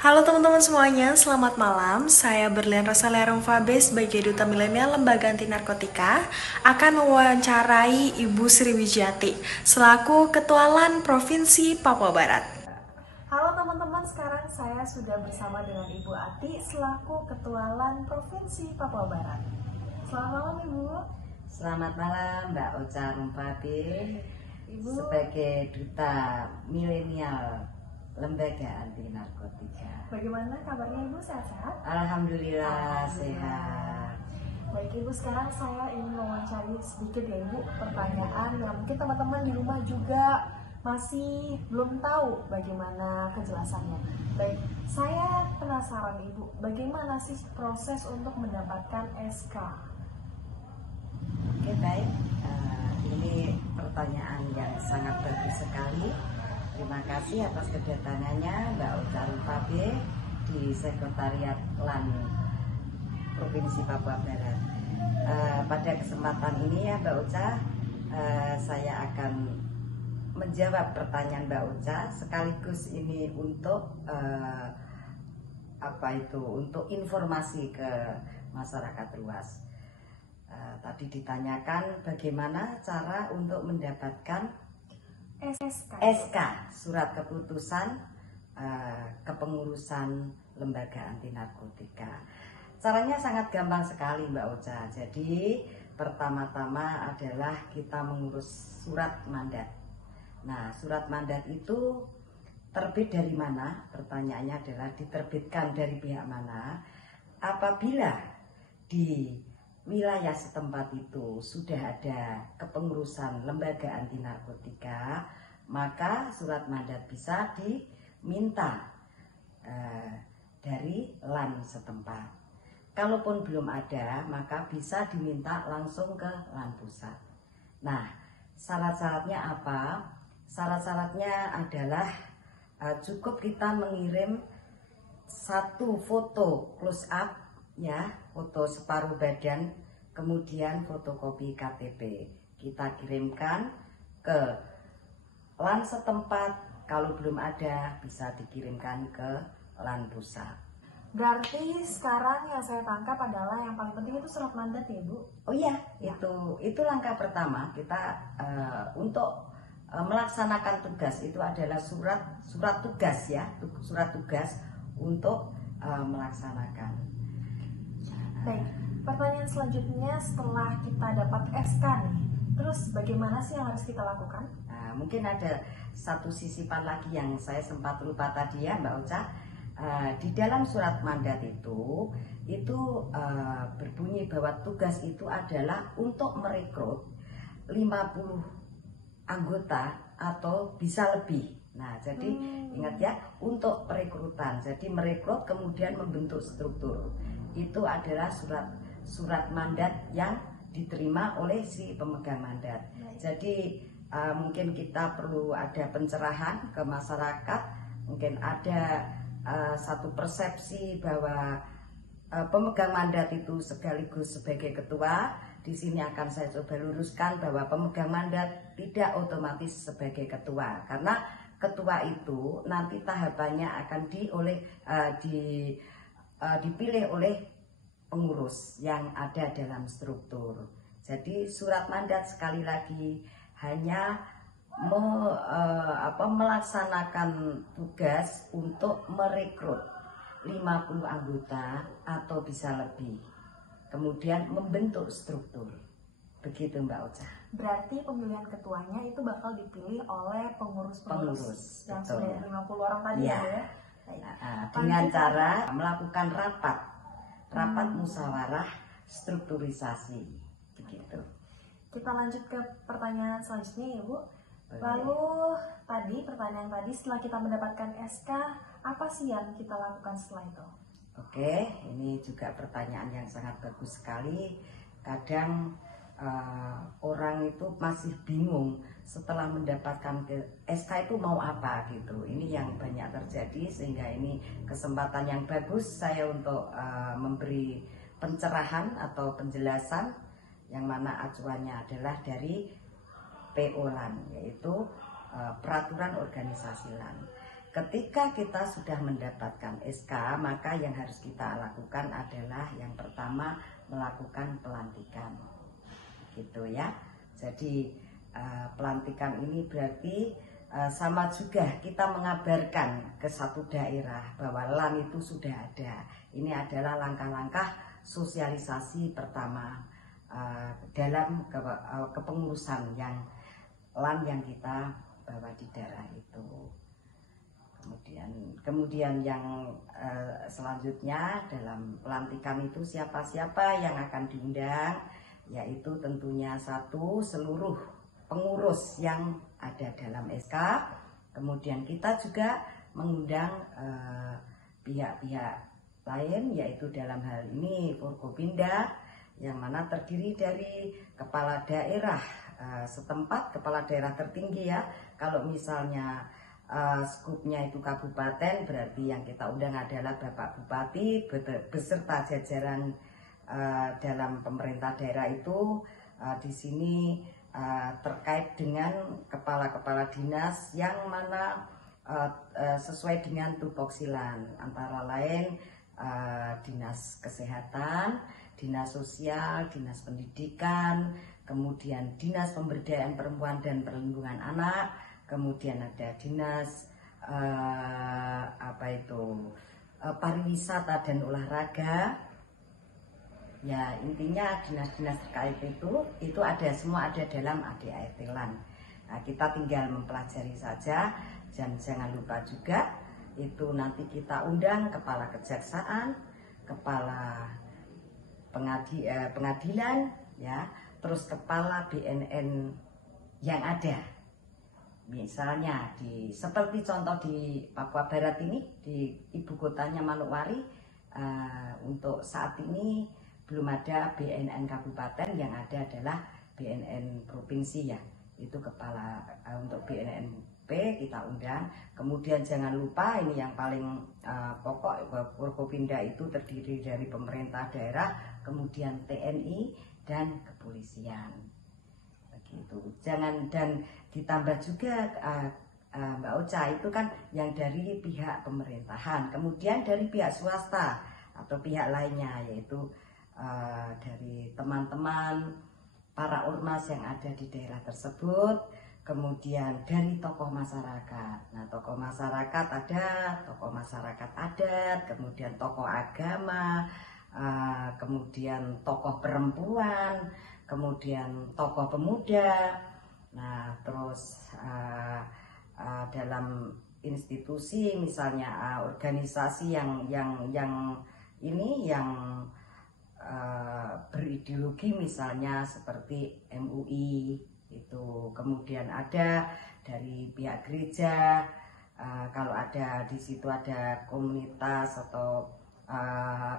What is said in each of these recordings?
Halo teman-teman semuanya, selamat malam. Saya Berlian Rosalia Romfabe sebagai Duta Milenial Lembaga Anti Narkotika akan mewawancarai Ibu Sriwijati selaku Ketua LAN Provinsi Papua Barat. Halo teman-teman, sekarang saya sudah bersama dengan Ibu Ati selaku Ketua LAN Provinsi Papua Barat. Selamat malam Ibu. Selamat malam Mbak Ocha Romfabe, Ibu sebagai Duta Milenial Lembaga Anti Narkotika. Bagaimana kabarnya Ibu? Sehat-sehat? Alhamdulillah sehat. Baik Ibu, sekarang saya ingin mewawancari sedikit ya Ibu pertanyaan yang mungkin teman-teman di rumah juga masih belum tahu bagaimana kejelasannya. Baik, saya penasaran Ibu, bagaimana sih proses untuk mendapatkan SK? Oke baik, ini pertanyaan yang sangat bagus sekali. Terima kasih atas kedatangannya Mbak Ocha Romfabe di Sekretariat LAN Provinsi Papua Barat. Pada kesempatan ini ya Mbak Ocha, saya akan menjawab pertanyaan Mbak Ocha sekaligus ini untuk untuk informasi ke masyarakat luas. Tadi ditanyakan bagaimana cara untuk mendapatkan SK, surat keputusan kepengurusan Lembaga Anti Narkotika. Caranya sangat gampang sekali Mbak Ocha. Jadi pertama-tama adalah kita mengurus surat mandat. Nah, surat mandat itu terbit dari mana? Pertanyaannya adalah diterbitkan dari pihak mana? Apabila di wilayah setempat itu sudah ada kepengurusan lembaga anti narkotika, maka surat mandat bisa diminta dari LAN setempat. Kalaupun belum ada, maka bisa diminta langsung ke LAN pusat. Nah, syarat-syaratnya apa? Syarat-syaratnya adalah cukup kita mengirim satu foto close up, ya, foto separuh badan, kemudian fotokopi KTP. Kita kirimkan ke LAN setempat. Kalau belum ada, bisa dikirimkan ke LAN pusat. Berarti sekarang yang saya tangkap adalah yang paling penting itu surat mandat ya Bu? Oh iya, itu langkah pertama kita untuk melaksanakan tugas. Itu adalah surat tugas ya, surat tugas untuk melaksanakan. Baik, pertanyaan selanjutnya setelah kita dapat SK nih, terus bagaimana sih yang harus kita lakukan? Nah, mungkin ada satu sisipan lagi yang saya sempat lupa tadi ya Mbak Ocha. Di dalam surat mandat itu berbunyi bahwa tugas itu adalah untuk merekrut 50 anggota atau bisa lebih. Nah, jadi ingat ya, untuk perekrutan. Jadi merekrut kemudian membentuk struktur. Itu adalah surat mandat yang diterima oleh si pemegang mandat. Jadi mungkin kita perlu ada pencerahan ke masyarakat. Mungkin ada satu persepsi bahwa pemegang mandat itu sekaligus sebagai ketua. Di sini akan saya coba luruskan bahwa pemegang mandat tidak otomatis sebagai ketua, karena ketua itu nanti tahapannya akan dipilih oleh pengurus yang ada dalam struktur. Jadi surat mandat sekali lagi hanya melaksanakan tugas untuk merekrut 50 anggota atau bisa lebih, kemudian membentuk struktur. Begitu Mbak Ocha. Berarti pemilihan ketuanya itu bakal dipilih oleh pengurus yang betul, sudah 50 orang tadi ya. Dengan cara melakukan rapat musyawarah strukturisasi, begitu. Kita lanjut ke pertanyaan selanjutnya Ibu. Lalu pertanyaan tadi setelah kita mendapatkan SK, apa sih yang kita lakukan setelah itu? Oke, ini juga pertanyaan yang sangat bagus sekali. Kadang orang itu masih bingung setelah mendapatkan SK itu mau apa gitu. Ini yang banyak terjadi, sehingga ini kesempatan yang bagus saya untuk memberi pencerahan atau penjelasan, yang mana acuannya adalah dari PO LAN, yaitu peraturan organisasi LAN. ketika kita sudah mendapatkan SK, maka yang harus kita lakukan adalah yang pertama melakukan pelantikan, gitu ya. Jadi pelantikan ini berarti sama juga kita mengabarkan ke satu daerah bahwa LAN itu sudah ada. Ini adalah langkah-langkah sosialisasi pertama dalam kepengurusan yang LAN yang kita bawa di daerah itu. Kemudian yang selanjutnya dalam pelantikan itu siapa-siapa yang akan diundang, yaitu tentunya satu seluruh pengurus yang ada dalam SK. Kemudian kita juga mengundang pihak-pihak lain, yaitu dalam hal ini Forkopimda, yang mana terdiri dari kepala daerah setempat, kepala daerah tertinggi ya. Kalau misalnya skupnya itu kabupaten, berarti yang kita undang adalah Bapak Bupati beserta jajaran dalam pemerintah daerah itu. Di sini terkait dengan kepala-kepala dinas yang mana sesuai dengan tupoksi LAN, antara lain dinas kesehatan, dinas sosial, dinas pendidikan, kemudian dinas pemberdayaan perempuan dan perlindungan anak, kemudian ada dinas pariwisata dan olahraga. Ya, intinya dinas-dinas terkait itu ada, semua ada dalam ADART LAN. Nah, kita tinggal mempelajari saja, dan jangan lupa juga itu nanti kita undang kepala kejaksaan, kepala pengadilan, ya, terus kepala BNN yang ada. Misalnya seperti contoh di Papua Barat ini, di ibu kotanya Manokwari, untuk saat ini belum ada BNN kabupaten, yang ada adalah BNN provinsi ya. Itu kepala untuk BNN kita undang. Kemudian jangan lupa ini yang paling pokok, Forkopimda itu terdiri dari pemerintah daerah, kemudian TNI dan kepolisian. Begitu. Dan ditambah juga Mbak Ocha, itu kan yang dari pihak pemerintahan, kemudian dari pihak swasta atau pihak lainnya, yaitu dari teman-teman para ormas yang ada di daerah tersebut, kemudian dari tokoh masyarakat. Nah, tokoh masyarakat ada tokoh masyarakat adat, kemudian tokoh agama, kemudian tokoh perempuan, kemudian tokoh pemuda. Nah, terus dalam institusi, misalnya organisasi yang berideologi, misalnya seperti MUI itu. Kemudian ada dari pihak gereja, kalau ada di situ ada komunitas atau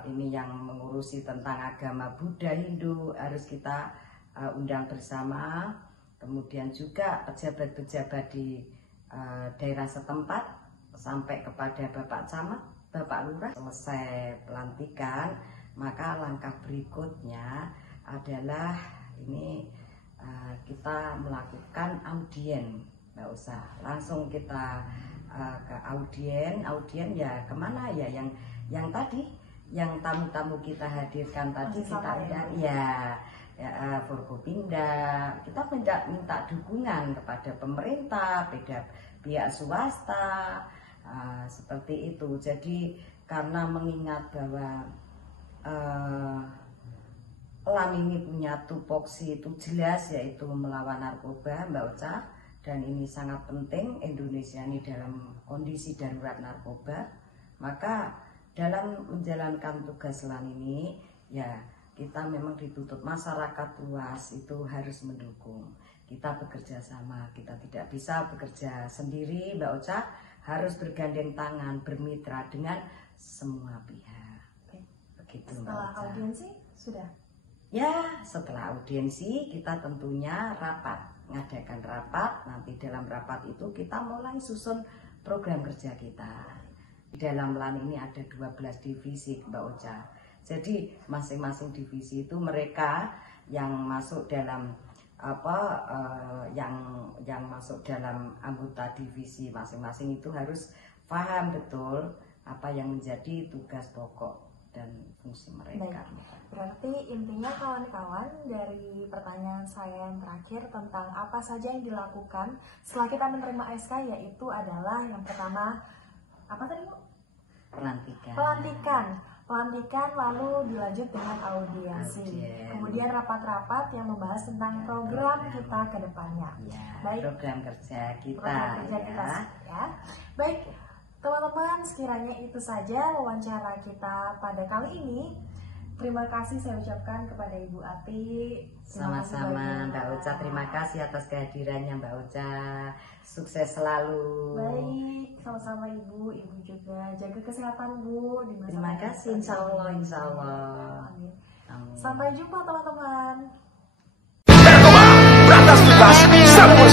ini yang mengurusi tentang agama Buddha, Hindu, harus kita undang bersama. Kemudian juga pejabat-pejabat di daerah setempat sampai kepada Bapak Camat, Bapak Lurah. Selesai pelantikan, maka langkah berikutnya adalah ini kita melakukan audien. Nggak usah langsung kita ke audien ya kemana ya, yang tadi, yang tamu-tamu kita hadirkan tadi, kita ya Forkopimda, kita minta dukungan kepada pemerintah, pihak swasta, seperti itu. Jadi karena mengingat bahwa LAN ini punya tupoksi itu jelas, yaitu melawan narkoba, Mbak Ocha, dan ini sangat penting. Indonesia ini dalam kondisi darurat narkoba, maka dalam menjalankan tugas LAN ini ya kita memang dituntut, masyarakat luas itu harus mendukung. Kita bekerja sama, kita tidak bisa bekerja sendiri, Mbak Ocha, harus bergandeng tangan, bermitra dengan semua pihak. Begitu, Mbak Ocha. Setelah audiensi sudah? Ya, setelah audiensi kita tentunya ngadakan rapat. Nanti dalam rapat itu kita mulai susun program kerja kita. Di dalam LAN ini ada 12 divisi, Mbak Ocha. Jadi masing-masing divisi itu mereka yang masuk dalam yang masuk dalam anggota divisi masing-masing itu harus paham betul apa yang menjadi tugas pokok dan fungsi mereka. Berarti intinya kawan-kawan dari pertanyaan saya yang terakhir tentang apa saja yang dilakukan setelah kita menerima SK, yaitu adalah yang pertama apa tadi Bu? Pelantikan lalu dilanjut dengan audiensi. Kemudian rapat-rapat yang membahas tentang program kita ke depannya. Ya, Baik. program kerja kita. Ya. Baik, teman-teman, sekiranya itu saja wawancara kita pada kali ini. Terima kasih saya ucapkan kepada Ibu Ati. Sama-sama Mbak Ocha, terima kasih atas kehadirannya Mbak Ocha. Sukses selalu. Baik, sama-sama Ibu juga jaga kesehatan Bu di masa Terima kasih, insya Allah. Amin. Amin. Sampai jumpa teman-teman. Beras, Beras, sabor